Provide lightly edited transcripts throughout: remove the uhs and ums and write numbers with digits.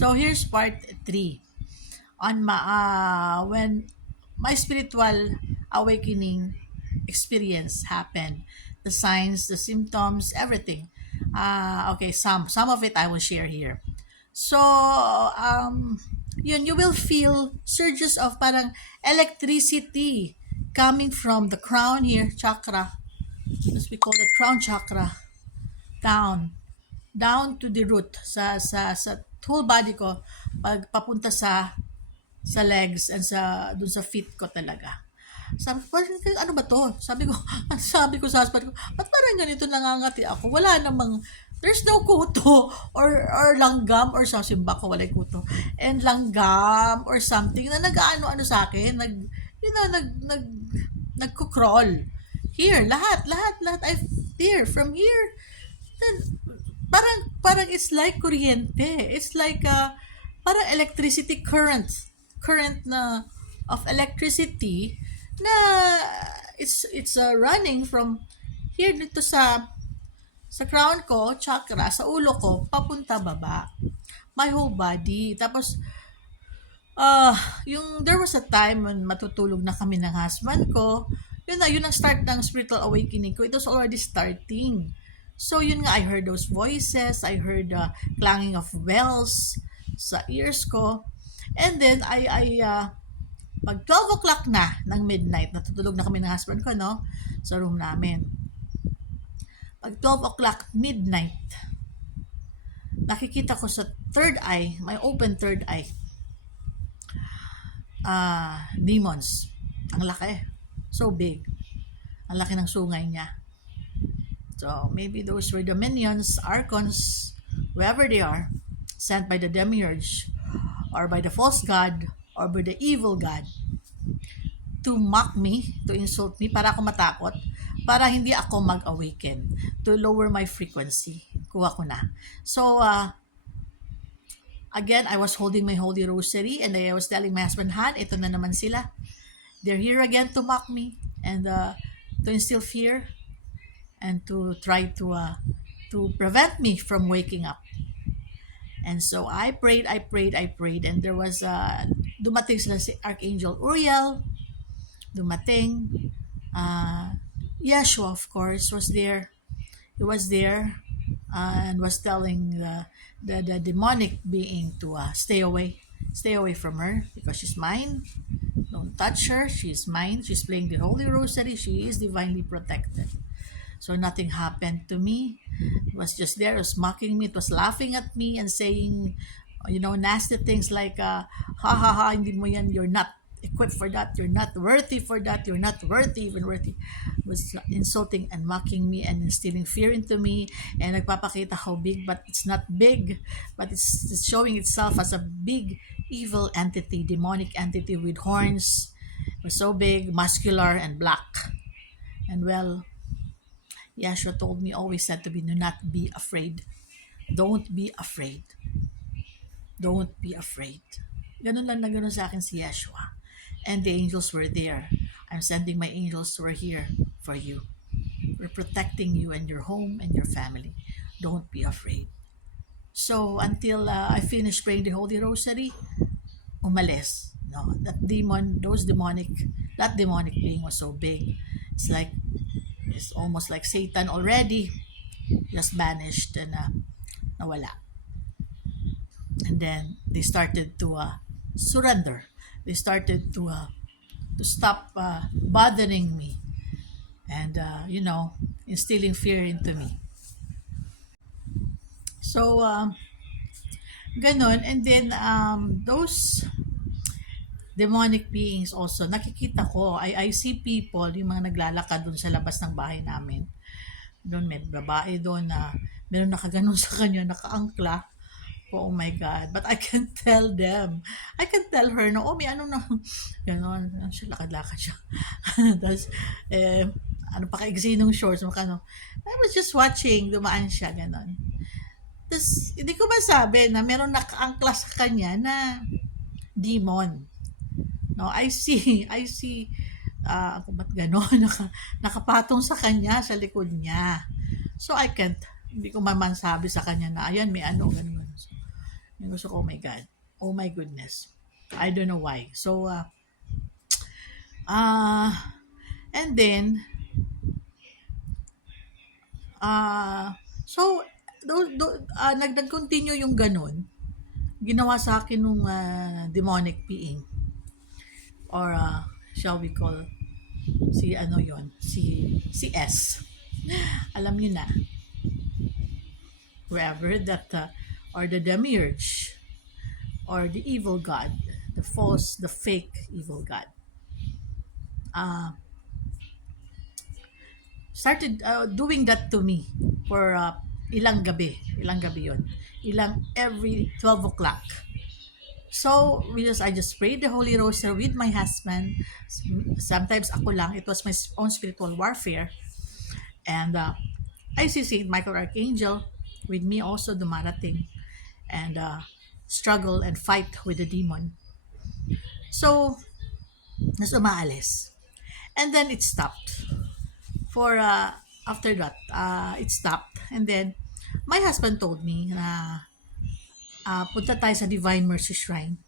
So here's part 3 on when my spiritual awakening experience happened, the signs, the symptoms, everything. Okay, some of it I will share here. So you will feel surges of parang electricity coming from the crown here, chakra, as we call it, crown chakra, down to the root sa whole body ko, pag papunta sa legs and dun sa feet ko talaga. Sabi ko, ano ba to? Sabi ko sa husband ko, ba't parang ganito nangangati ako? Wala namang, there's no kuto or langgam or simba ko, wala kuto. And langgam or something na nag-ano-ano sa akin, nagko-crawl. Here, lahat. There, from here. Then, parang it's like kuryente. It's like parang electricity current na of electricity na it's running from here dito sa crown ko, chakra, sa ulo ko, papunta baba. My whole body. Tapos there was a time when matutulog na kami ng husband ko. Yun ang start ng spiritual awakening ko. It was already starting. So yun nga, I heard those voices, I heard clanging of bells sa ears ko. And then pag 12 o'clock na ng midnight, natutulog na kami ng husband ko, no? Sa room namin. Pag 12 o'clock midnight, nakikita ko sa third eye, my open third eye, demons. Ang laki. So big. Ang laki ng sungay niya. So maybe those were the minions, archons, whoever they are, sent by the demiurge, or by the false god, or by the evil god, to mock me, to insult me, para ako matakot, para hindi ako mag-awaken, to lower my frequency. Kuha ko na. So, again, I was holding my Holy Rosary, and I was telling my husband, Han, ito na naman sila. They're here again to mock me, and to instill fear, and to try to prevent me from waking up. And so I prayed, and there was dumating sila si Archangel Uriel, dumating, Yeshua, of course, was there. He was there and was telling the demonic being to stay away from her, because she's mine. Don't touch her. She's mine. She's playing the Holy Rosary. She is divinely protected. So nothing happened to me. It was just there. It was mocking me. It was laughing at me and saying, nasty things like, ha ha ha, hindi mo yan, you're not equipped for that, you're not worthy for that, you're not worthy, even worthy. It was insulting and mocking me and instilling fear into me, and nagpapakita how big, but it's not big, but it's showing itself as a big evil entity, demonic entity with horns. It was so big, muscular, and black. And well, Yeshua told me, always said to me, do not be afraid. Don't be afraid. Don't be afraid. Ganun lang na ganun sa akin si Yeshua. And the angels were there. I'm sending my angels who are here for you. We're protecting you and your home and your family. Don't be afraid. So until I finished praying the Holy Rosary, umalis. No, that demonic being was so big. It's almost like Satan already, just vanished and nawala. And then they started to surrender. They started to stop bothering me and instilling fear into me. So ganon. And then those demonic beings also, nakikita ko, I see people, yung mga naglalakad doon sa labas ng bahay namin. Doon may babae doon na meron nakaganon sa kanya, nakaangkla. Oh my God. But I can tell them. I can tell her na, may ano na, gano'n, siya, lakad-lakad siya. Tapos, pakaigsi nung shorts, I was just watching, dumaan siya, gano'n. Tapos, hindi ko masabi na meron nakaangkla sa kanya na demon. No, I see, ba't gano'n, nakapatong sa kanya, sa likod niya. So, hindi ko man sabi sa kanya na, ayan, may ano, gano'n. Yung gusto ko, oh my God. Oh my goodness. I don't know why. So, uh, and then, so, nag-continue yung ganun. Ginawa sa akin nung demonic being. Or, shall we call, si ano yon si S. Alam niyo na, whoever that, or the demiurge, or the evil god, the false, the fake evil god, uh, started doing that to me for ilang gabi yon, every 12 o'clock. So, I just prayed the Holy Rosary with my husband. Sometimes ako lang, it was my own spiritual warfare. And I see Saint Michael Archangel with me also dumarating and struggle and fight with the demon. So, nas umaalis. And then it stopped. For after that, it stopped. And then my husband told me na punta tayo sa Divine Mercy Shrine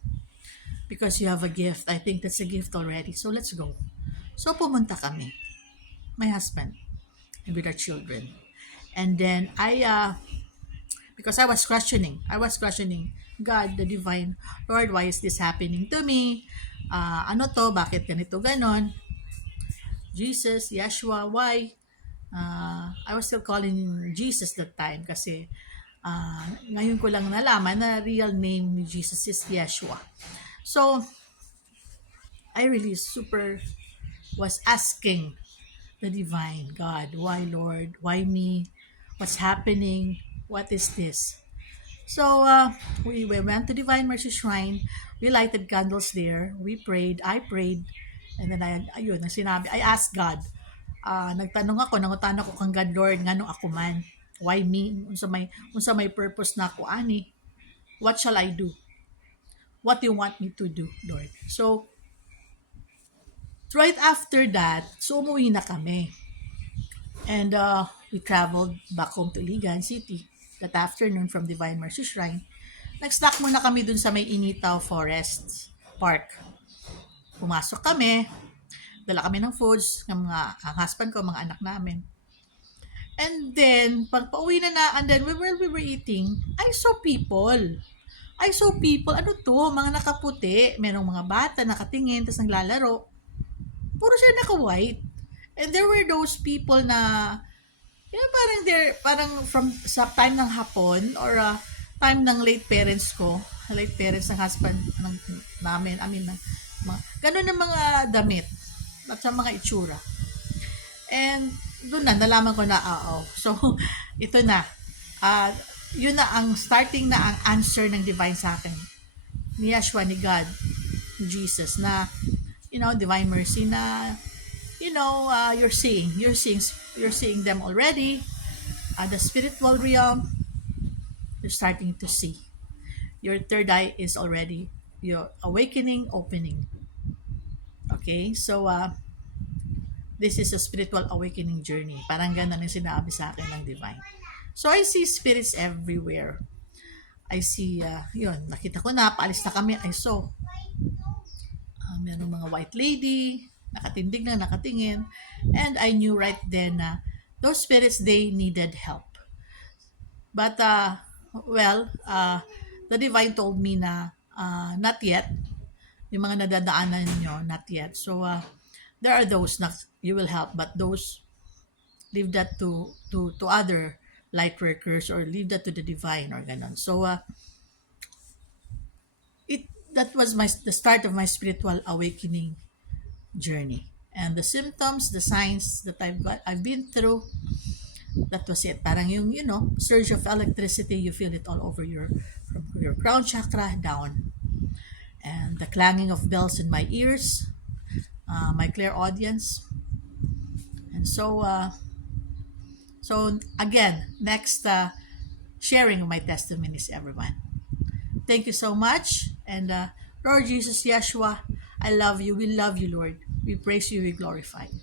because you have a gift. I think that's a gift already. So let's go. So pumunta kami, my husband, and with our children. And then because I was questioning, God, the Divine, Lord, why is this happening to me? Ano to? Bakit ganito ganon? Jesus, Yeshua, why? I was still calling Jesus that time kasi ngayon ko lang nalaman na real name ni Jesus is Yeshua. So, I really super was asking the Divine God, why Lord? Why me? What's happening? What is this? So, we went to Divine Mercy Shrine. We lighted candles there. We prayed. I prayed. And then, I asked God. Nagtanong ako, nangutan ako kang God, Lord, ngano ako man? Why me? Unsa may purpose na ako, ani? What shall I do? What do you want me to do, Lord? So, right after that, so umuwi na kami. And we traveled back home to Iligan City that afternoon from Divine Mercy Shrine. Nag-stop muna kami dun sa may Initaw Forest Park. Pumasok kami, dala kami ng foods ng ang husband ko, mga anak namin. And then, pag pauwi na, and then while we were eating, I saw people. Ano to? Mga nakaputi. Merong mga bata nakatingin, tapos naglalaro. Puro sila naka-white. And there were those people na, parang from sa time ng hapon or time ng late parents ng husband namin, ganun ng mga damit at sa mga itsura. And doon na, nalaman ko na, so, ito na. Yun na ang starting na ang answer ng Divine sa akin. Ni Yeshua, ni God, ni Jesus, na, Divine Mercy na, you're seeing them already. The spiritual realm, you're starting to see. Your third eye is already, your awakening, opening. Okay, so, this is a spiritual awakening journey. Parang ganun yung sinabi sa akin ng Divine. So, I see spirits everywhere. I see, nakita ko na, paalis na kami, I saw. Merong mga white lady, nakatindig na, nakatingin. And I knew right then na those spirits, they needed help. But, the Divine told me na not yet. Yung mga nadadaanan nyo, not yet. So, there are those na you will help, but those, leave that to other light workers or leave that to the Divine or ganon. So, that was the start of my spiritual awakening journey. And the symptoms, the signs that I've been through, that was it. Parang yung, surge of electricity, you feel it all over from your crown chakra down. And the clanging of bells in my ears, my clairaudience. And so again, next sharing of my testimonies, everyone. Thank you so much. And Lord Jesus, Yeshua, I love you. We love you, Lord. We praise you. We glorify you.